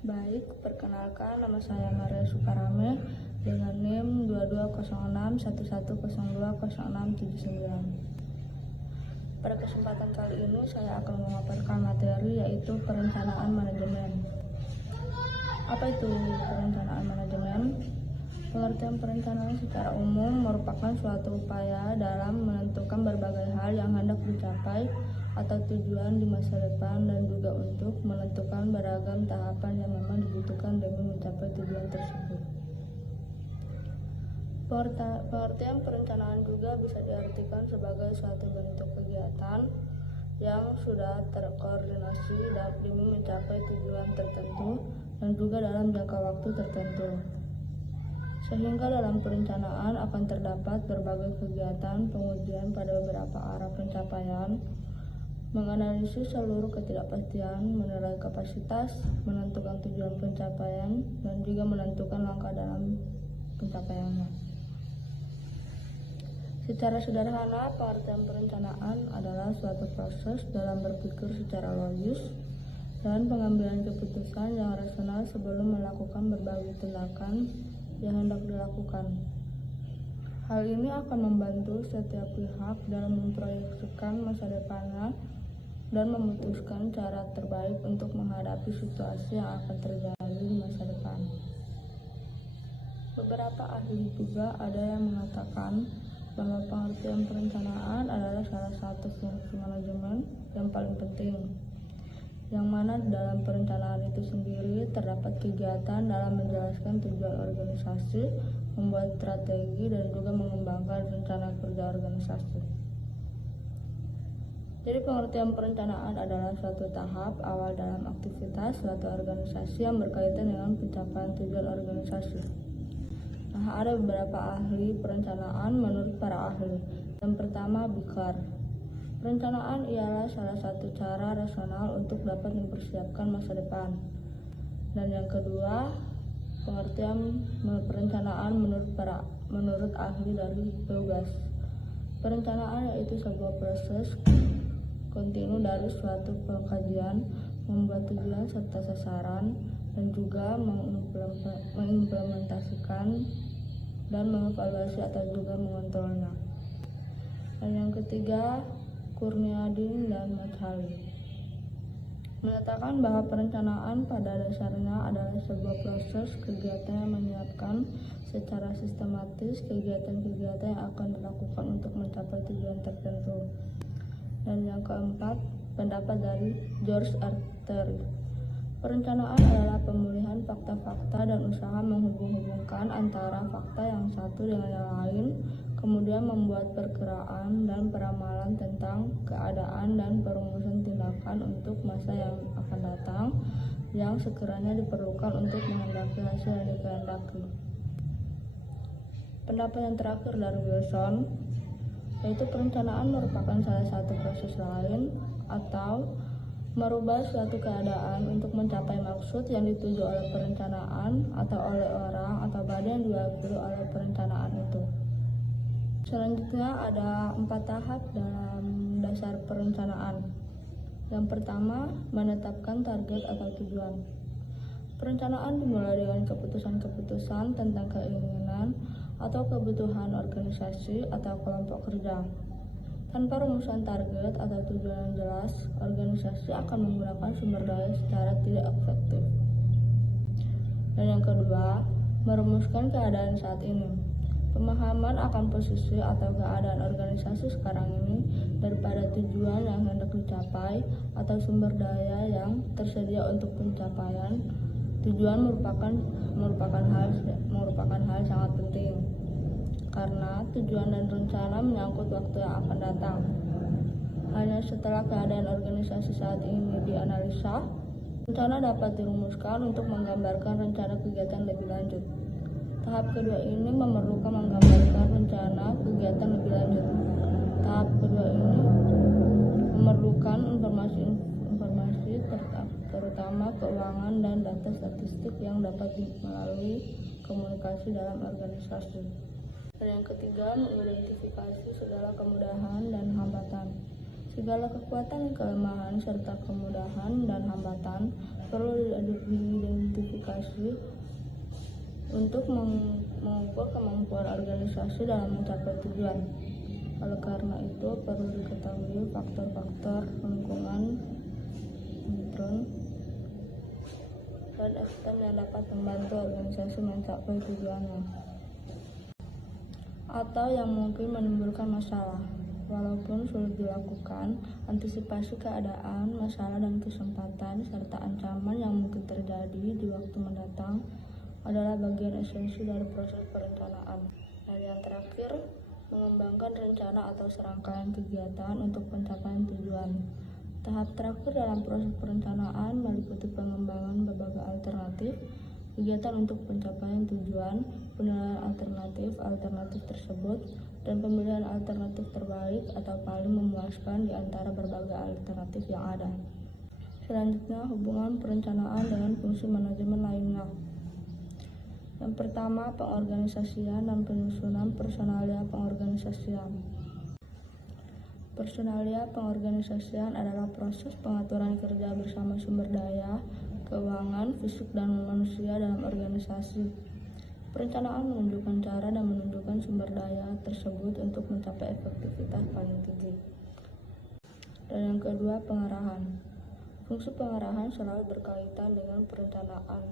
Baik, perkenalkan nama saya Maria Sukarame dengan NIM 220611020679. Pada kesempatan kali ini saya akan memaparkan materi yaitu perencanaan manajemen. Apa itu perencanaan manajemen? Pengertian perencanaan secara umum merupakan suatu upaya dalam menentukan berbagai hal yang hendak dicapai atau tujuan di masa depan dan juga untuk menentukan beragam tahapan yang memang dibutuhkan demi mencapai tujuan tersebut. Pengertian perencanaan juga bisa diartikan sebagai suatu bentuk kegiatan yang sudah terkoordinasi demi mencapai tujuan tertentu dan juga dalam jangka waktu tertentu. Sehingga dalam perencanaan akan terdapat berbagai kegiatan pengujian pada beberapa arah pencapaian, menganalisis seluruh ketidakpastian, menilai kapasitas, menentukan tujuan pencapaian, dan juga menentukan langkah dalam pencapaiannya. Secara sederhana, pengertian perencanaan adalah suatu proses dalam berpikir secara logis dan pengambilan keputusan yang rasional sebelum melakukan berbagai tindakan yang hendak dilakukan. Hal ini akan membantu setiap pihak dalam memproyeksikan masa depannya dan memutuskan cara terbaik untuk menghadapi situasi yang akan terjadi di masa depan. Beberapa ahli juga ada yang mengatakan bahwa pengertian perencanaan adalah salah satu fungsi manajemen yang paling penting, yang mana dalam perencanaan itu sendiri terdapat kegiatan dalam menjelaskan tujuan organisasi, membuat strategi, dan juga mengembangkan rencana kerja organisasi. Jadi pengertian perencanaan adalah suatu tahap awal dalam aktivitas suatu organisasi yang berkaitan dengan pencapaian tujuan organisasi. Nah, ada beberapa ahli perencanaan menurut para ahli. Yang pertama, Bikar. Perencanaan ialah salah satu cara rasional untuk dapat mempersiapkan masa depan. Dan yang kedua, pengertian perencanaan menurut ahli dari Beugas. Perencanaan yaitu sebuah proses kontinu dari suatu pengkajian, membuat tujuan serta sasaran, dan juga mengimplementasikan dan mengevaluasi atau juga mengontrolnya. Dan yang ketiga, Kurniadin dan Mathali menyatakan bahwa perencanaan pada dasarnya adalah sebuah proses kegiatan yang menyiapkan secara sistematis kegiatan-kegiatan yang akan dilakukan untuk mencapai tujuan tertentu. Dan yang keempat, pendapat dari George R. Terry. Perencanaan adalah pemulihan fakta-fakta dan usaha menghubung-hubungkan antara fakta yang satu dengan yang lain, kemudian membuat perkiraan dan peramalan tentang keadaan dan perumusan tindakan untuk masa yang akan datang yang sekiranya diperlukan untuk menghendaki hasil yang dikehendaki. Pendapat yang terakhir dari Wilson, yaitu perencanaan merupakan salah satu proses lain atau merubah suatu keadaan untuk mencapai maksud yang dituju oleh perencanaan atau oleh orang atau badan yang diwakili oleh perencanaan itu. Selanjutnya ada 4 tahap dalam dasar perencanaan. Yang pertama, menetapkan target atau tujuan. Perencanaan dimulai dengan keputusan-keputusan tentang keinginan atau kebutuhan organisasi atau kelompok kerja. Tanpa rumusan target atau tujuan yang jelas, organisasi akan menggunakan sumber daya secara tidak efektif. Dan yang kedua, merumuskan keadaan saat ini. Pemahaman akan posisi atau keadaan organisasi sekarang ini daripada tujuan yang hendak dicapai atau sumber daya yang tersedia untuk pencapaian tujuan merupakan hal sangat penting. Karena tujuan dan rencana menyangkut waktu yang akan datang. Hanya setelah keadaan organisasi saat ini dianalisa, rencana dapat dirumuskan untuk menggambarkan rencana kegiatan lebih lanjut. Tahap kedua ini memerlukan menggambarkan rencana kegiatan lebih lanjut. Tahap kedua ini memerlukan informasi terutama keuangan dan data statistik yang dapat melalui komunikasi dalam organisasi. Dan yang ketiga, mengidentifikasi segala kemudahan dan hambatan. Segala kekuatan, kelemahan, serta kemudahan dan hambatan perlu diidentifikasi untuk mengukur kemampuan organisasi dalam mencapai tujuan. Oleh karena itu, perlu diketahui faktor-faktor lingkungan, dan ekstern yang dapat membantu organisasi mencapai tujuannya, atau yang mungkin menimbulkan masalah. Walaupun sulit dilakukan, antisipasi keadaan, masalah, dan kesempatan, serta ancaman yang mungkin terjadi di waktu mendatang adalah bagian esensi dari proses perencanaan. Dan yang terakhir, mengembangkan rencana atau serangkaian kegiatan untuk pencapaian tujuan. Tahap terakhir dalam proses perencanaan meliputi pengembangan berbagai alternatif kegiatan untuk pencapaian tujuan, penilaian alternatif tersebut, dan pemilihan alternatif terbaik atau paling memuaskan di antara berbagai alternatif yang ada. Selanjutnya, hubungan perencanaan dengan fungsi manajemen lainnya. Yang pertama, pengorganisasian dan penyusunan personalia pengorganisasian. Personalia pengorganisasian adalah proses pengaturan kerja bersama sumber daya, keuangan, fisik, dan manusia dalam organisasi. Perencanaan menunjukkan cara dan menunjukkan sumber daya tersebut untuk mencapai efektivitas paling tinggi. Dan yang kedua, pengarahan. Fungsi pengarahan selalu berkaitan dengan perencanaan.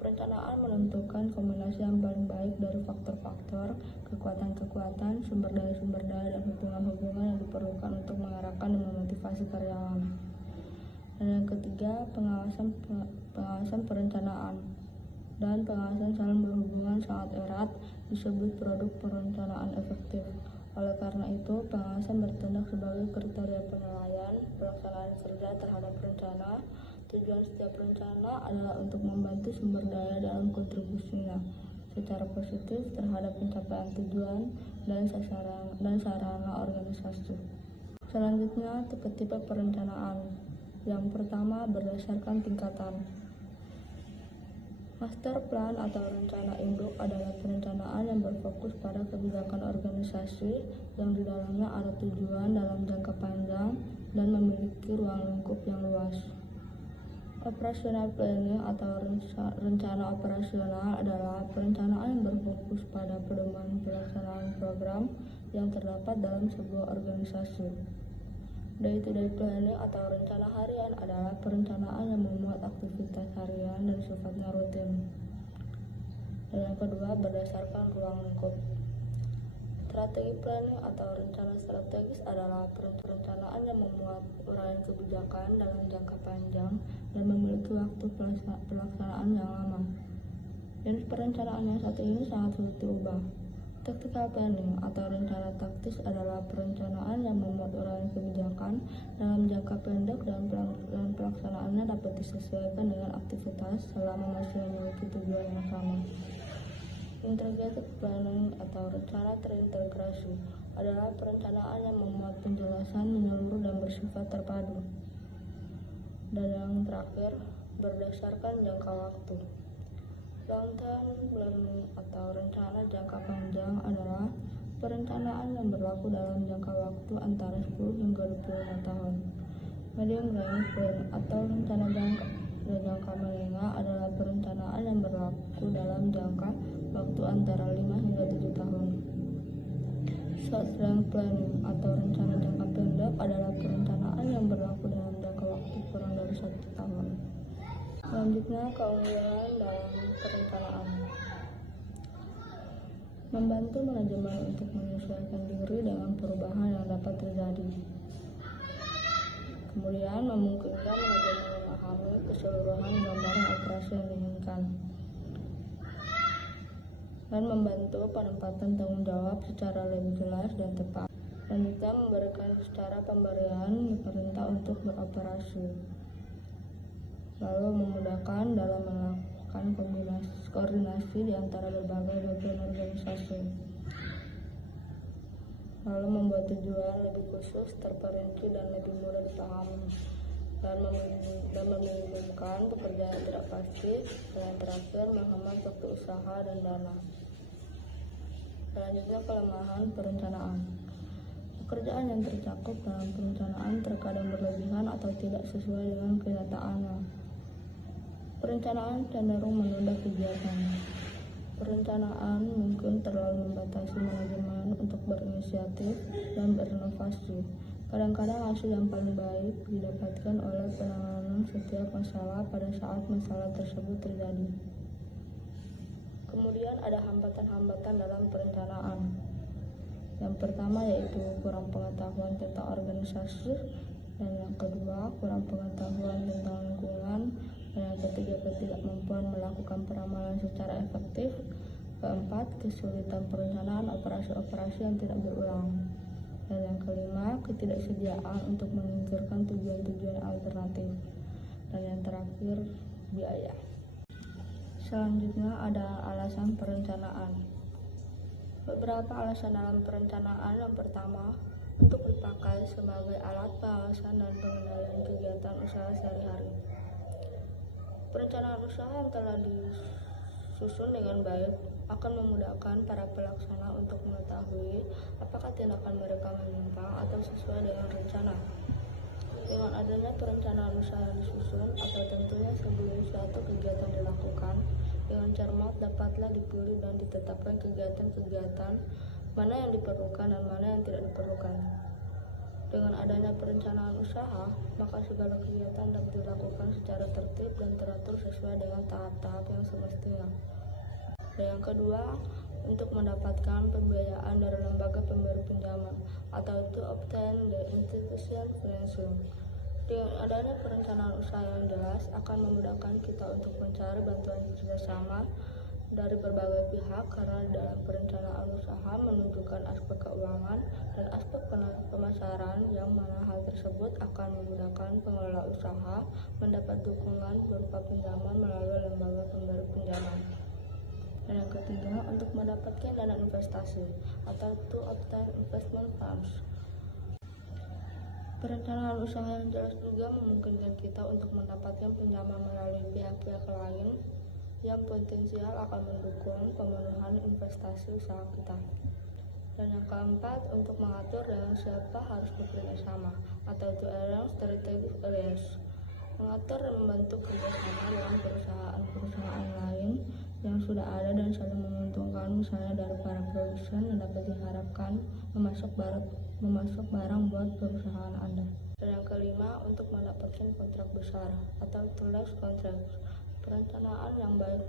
Perencanaan menentukan kombinasi yang paling baik dari faktor-faktor, kekuatan-kekuatan, sumber daya, dan hubungan-hubungan yang diperlukan untuk mengarahkan dan memotivasi karyawan. Dan yang ketiga, pengawasan perencanaan. Dan pengawasan saling berhubungan sangat erat disebut produk perencanaan efektif. Oleh karena itu, pengawasan bertindak sebagai kriteria penilaian pelaksanaan kerja terhadap rencana. Tujuan setiap rencana adalah untuk membantu sumber daya dalam kontribusinya secara positif terhadap pencapaian tujuan dan sarana organisasi. Selanjutnya, tipe-tipe perencanaan. Yang pertama, berdasarkan tingkatan. Master plan atau rencana induk adalah perencanaan yang berfokus pada kebijakan organisasi yang di dalamnya ada tujuan dalam jangka panjang dan memiliki ruang lingkup yang luas. Operational planning atau rencana operasional adalah perencanaan yang berfokus pada pedoman pelaksanaan program yang terdapat dalam sebuah organisasi. Day-to-day planning atau rencana harian adalah perencanaan yang memuat aktivitas harian dan sifatnya rutin. Dan yang kedua, berdasarkan ruang lingkup. Strategi planning atau rencana strategis adalah perencanaan yang memuat uraian kebijakan dalam jangka panjang dan memiliki waktu pelaksanaan yang lama. Jenis perencanaan yang satu ini sangat sulit diubah. Tactical planning atau rencana taktis adalah perencanaan yang memuat uraian kebijakan dalam jangka pendek dan pelaksanaannya dapat disesuaikan dengan aktivitas selama masih memiliki tujuan yang sama. Integrated planning atau rencana terintegrasi adalah perencanaan yang memuat penjelasan menyeluruh dan bersifat terpadu. Dan yang terakhir, berdasarkan jangka waktu. Long term planning atau rencana jangka panjang adalah perencanaan yang berlaku dalam jangka waktu antara 10 hingga 25 tahun. Medium range planning atau rencana jangka menengah adalah perencanaan yang berlaku dalam jangka waktu antara 5 hingga 7 tahun. Short range planning atau rencana jangka pendek adalah perencanaan yang berlaku dalam jangka waktu kurang dari 1 tahun. Selanjutnya, keunggulan dalam perencanaan. Membantu manajemen untuk menyesuaikan diri dengan perubahan yang dapat terjadi. Kemudian, memungkinkan manajemen memahami keseluruhan gambaran operasi yang diinginkan. Dan membantu penempatan tanggung jawab secara lebih jelas dan tepat. Dan juga memberikan secara pemberian perintah untuk beroperasi. Lalu memudahkan dalam melakukan koordinasi di antara berbagai bagian organisasi. Lalu membuat tujuan lebih khusus, terperinci, dan lebih mudah dipahami. Dan meminimumkan pekerjaan tidak pasti. Dan yang terakhir, menghemat waktu usaha dan dana. Selanjutnya, kelemahan perencanaan. Pekerjaan yang tercakup dalam perencanaan terkadang berlebihan atau tidak sesuai dengan kenyataannya. Perencanaan cenderung menunda kegiatan. Perencanaan mungkin terlalu membatasi manajemen untuk berinisiatif dan berinovasi. Kadang-kadang hasil yang paling baik didapatkan oleh penanganan setiap masalah pada saat masalah tersebut terjadi. Kemudian ada hambatan-hambatan dalam perencanaan. Yang pertama yaitu kurang pengetahuan tentang organisasi, dan yang kedua kurang pengetahuan tentang lingkungan, dan yang ketiga ketidakmampuan melakukan peramalan secara efektif. Keempat, kesulitan perencanaan operasi-operasi yang tidak berulang. Dan yang kelima, ketidaksediaan untuk menyingkirkan tujuan-tujuan alternatif. Dan yang terakhir, biaya. Selanjutnya ada alasan perencanaan. Beberapa alasan dalam perencanaan. Yang pertama, untuk dipakai sebagai alat pengawasan dan pengendalian kegiatan usaha sehari-hari. Perencanaan usaha yang telah disusun dengan baik akan memudahkan para pelaksana untuk mengetahui apakah tindakan mereka menyimpang atau sesuai dengan rencana. Dengan adanya perencanaan usaha yang disusun, atau tentunya sebelum suatu kegiatan dilakukan, dengan cermat dapatlah dipilih dan ditetapkan kegiatan-kegiatan mana yang diperlukan dan mana yang tidak diperlukan. Dengan adanya perencanaan usaha, maka segala kegiatan dapat dilakukan secara tertib dan teratur sesuai dengan tahap-tahap yang semestinya. Dan yang kedua, untuk mendapatkan pembiayaan dari lembaga pemberi pinjaman, atau to obtain the institution financing. Dengan adanya perencanaan usaha yang jelas akan memudahkan kita untuk mencari bantuan kerjasama dari berbagai pihak, karena dalam perencanaan usaha menunjukkan aspek keuangan dan aspek pemasaran, yang mana hal tersebut akan memudahkan pengelola usaha mendapat dukungan berupa pinjaman melalui lembaga pemberi pinjaman. Dan yang ketiga, untuk mendapatkan dana investasi, atau to obtain investment funds. Perencanaan usaha yang jelas juga memungkinkan kita untuk mendapatkan pinjaman melalui pihak-pihak lain yang potensial akan mendukung pemenuhan investasi usaha kita. Dan yang keempat, untuk mengatur dengan siapa harus bekerja sama, atau to arrange strategic alliance. Mengatur dan membentuk kerjasama dengan perusahaan-perusahaan lain yang sudah ada dan saling menguntungkan, misalnya dari para produsen yang dapat diharapkan memasok barang buat perusahaan Anda. Dan yang kelima, untuk mendapatkan kontrak besar, atau to large contracts. Perencanaan yang baik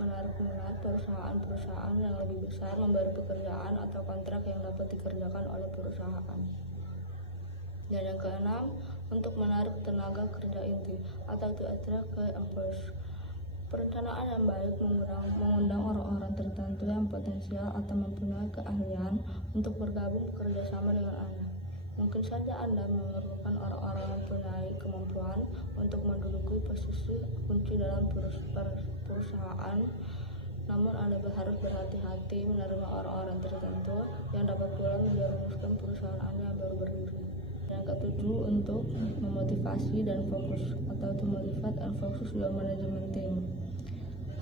menarik minat perusahaan-perusahaan yang lebih besar memberi pekerjaan atau kontrak yang dapat dikerjakan oleh perusahaan. Dan yang keenam, untuk menarik tenaga kerja inti, atau to attract key employees. Perencanaan yang baik mengundang orang-orang tertentu yang potensial atau mempunyai keahlian untuk bergabung bekerja sama dengan Anda. Mungkin saja Anda memerlukan orang-orang yang mempunyai kemampuan untuk menduduki posisi kunci dalam perusahaan, namun Anda harus berhati-hati menerima orang-orang tertentu yang dapat pula menjerumuskan perusahaan Anda yang baru berdiri. Yang ketujuh, untuk memotivasi dan fokus, atau to motivate and focus your management team.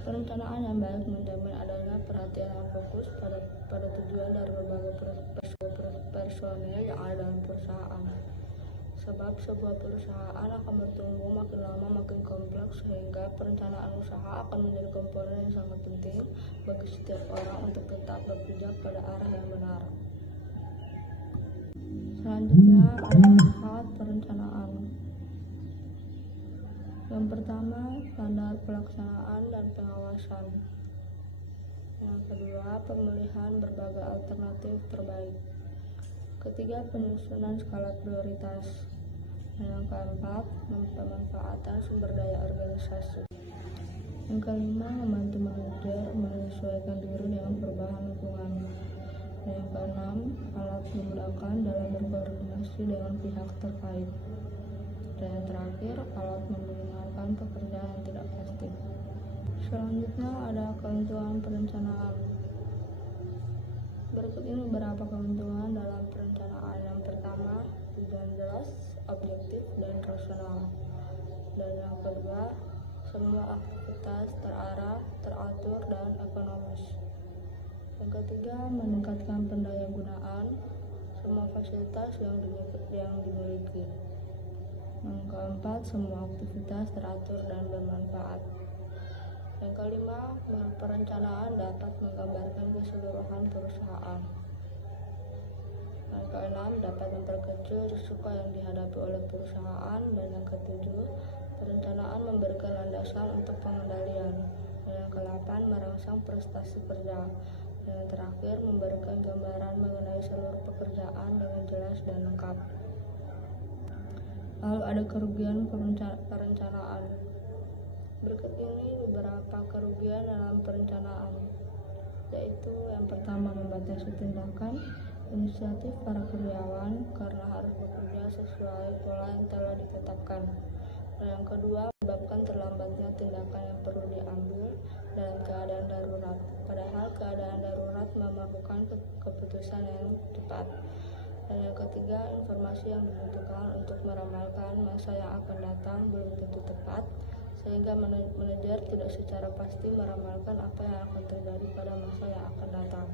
Perencanaan yang baik menjamin adanya perhatian yang fokus pada tujuan dari berbagai personil yang ada dalam perusahaan. Sebab sebuah perusahaan akan bertumbuh makin lama makin kompleks, sehingga perencanaan usaha akan menjadi komponen yang sangat penting bagi setiap orang untuk tetap berpijak pada arah yang benar. Selanjutnya ada manfaat perencanaan. Yang pertama, standar pelaksanaan dan pengawasan. Yang kedua, pemilihan berbagai alternatif terbaik. Ketiga, penyusunan skala prioritas. Dan yang keempat, pemanfaatan sumber daya organisasi. Yang kelima, membantu manajer menyesuaikan diri dengan perubahan lingkungan. Dan yang keenam, alat memudahkan dalam berkoordinasi dengan pihak terkait. Dan yang terakhir, alat meminimalkan pekerjaan yang tidak pasti. Selanjutnya ada keuntungan perencanaan. Berikut ini beberapa keuntungan dalam perencanaan. Yang pertama, tujuan jelas, objektif, dan rasional. Dan yang kedua, semua aktivitas terarah, teratur, dan ekonomis. Yang ketiga, meningkatkan pendayagunaan semua fasilitas yang dimiliki. Yang keempat, semua aktivitas teratur dan bermanfaat. Yang kelima, perencanaan dapat menggambarkan keseluruhan perusahaan. Yang keenam, dapat memperkecil risiko yang dihadapi oleh perusahaan. Dan yang ketujuh, perencanaan memberikan landasan untuk pengendalian. Dan yang kedelapan, merangsang prestasi kerja. Dan yang terakhir, memberikan gambaran mengenai seluruh pekerjaan dengan jelas dan lengkap. Lalu ada kerugian perencanaan. Berikut ini beberapa kerugian dalam perencanaan, yaitu yang pertama, membatasi tindakan inisiatif para karyawan karena harus bekerja sesuai pola yang telah ditetapkan. Dan yang kedua, menyebabkan terlambatnya tindakan yang perlu diambil dalam keadaan darurat, padahal keadaan darurat memerlukan keputusan yang cepat. Dan yang ketiga, informasi yang dibutuhkan untuk meramalkan masa yang akan datang belum tentu tepat, sehingga manajer tidak secara pasti meramalkan apa yang akan terjadi pada masa yang akan datang.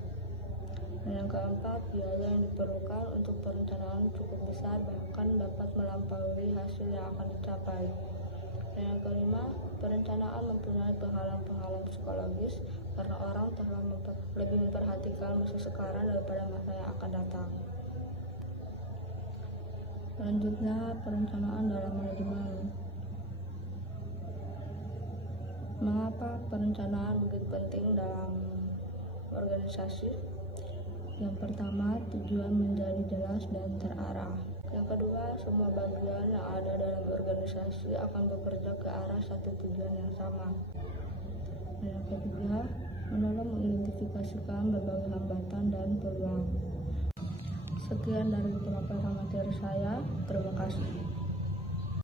Dan yang keempat, biaya yang diperlukan untuk perencanaan cukup besar, bahkan dapat melampaui hasil yang akan dicapai. Dan yang kelima, perencanaan mempunyai penghalang-penghalang psikologis karena orang telah lebih memperhatikan masa sekarang daripada masa yang akan datang. Selanjutnya, perencanaan dalam manajemen. Mengapa perencanaan begitu penting dalam organisasi? Yang pertama, tujuan menjadi jelas dan terarah. Yang kedua, semua bagian yang ada dalam organisasi akan bekerja ke arah satu tujuan yang sama. Dan yang ketiga, menolong mengidentifikasikan berbagai hambatan dan peluang. Sekian dari pemaparan materi saya. Terima kasih.